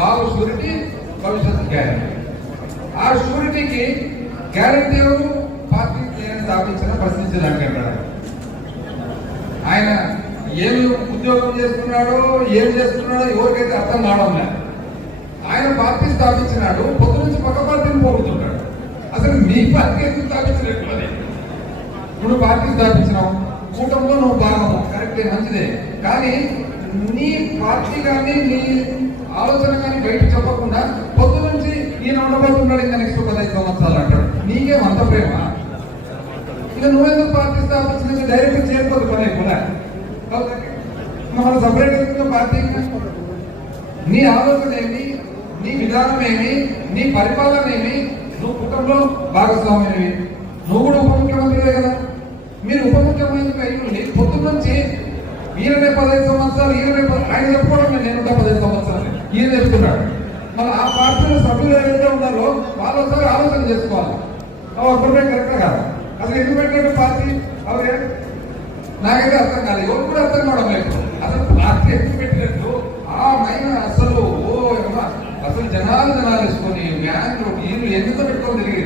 బాబు surety, భవిష్యత్తు guarantee. ఆ షూరిటీకి guarantee ఎవరు? పార్టీ స్థాపించిన ప్రశ్నించడానికి అంటారు. ఆయన ఏమి ఉద్యోగం చేస్తున్నాడో ఏం చేస్తున్నాడో ఎవరికైతే అర్థం కావడం లేదు. ఆయన పార్టీ స్థాపించినాడు, పొద్దు నుంచి పక్క పార్టీని పోగుతుంటాడు. అసలు మీ పార్టీ ఎందుకు స్థాపించినట్టు? నువ్వు పార్టీ స్థాపించినావు, కూటమిలో నువ్వు భాగము, కరెక్టే, మంచిదే. కానీ నీ పార్టీ కానీ నీ ఆలోచన కానీ బయట చెప్పకుండా పొద్దు నుంచి ఈయన ఉండబోతున్నాడు ఇంకా నెక్స్ట్ 15 సంవత్సరాలు అంటాడు. నీకేం అంత ప్రేమ? ఇక నువ్వెందుకు పార్టీ స్థాపించిన డైరెక్ట్ చేయకపోతే పని కూడా మన సపరేట్ పార్టీ. నీ ఆలోచన ఏమి, నీ విధానం ఏమి, నీ పరిపాలన ఏమి, నువ్వు కుటుంబంలో భాగస్వామ్యమే. నువ్వు కూడా ఉప ముఖ్యమంత్రివే కదా. మీరు ఉప ముఖ్యమంత్రి అయ్యి పొద్దు నుంచి ఈయననే 15 సంవత్సరాలు, ఆయన చెప్పుకోవడం నేను 15 సంవత్సరాలు ఈయన చెప్తున్నాడు. మరి ఆ పార్టీలో సభ్యులు ఎవరైతే ఉన్నారో వాళ్ళు ఒకసారి ఆలోచన చేసుకోవాలి. అప్పుడే కరెక్ట్ కాదు. అసలు ఎందుకు పెట్టినట్టు పార్టీ అవే నాకైతే అర్థం కాదు. ఎవరు కూడా అర్థం కావడం లేదు. అసలు పార్టీ ఎందుకు పెట్టినట్టు ఆ మైన అసలు జనాలు వేసుకొని బ్యాంకులు వీళ్ళు ఎందుకు పెట్టుకొని తిరిగి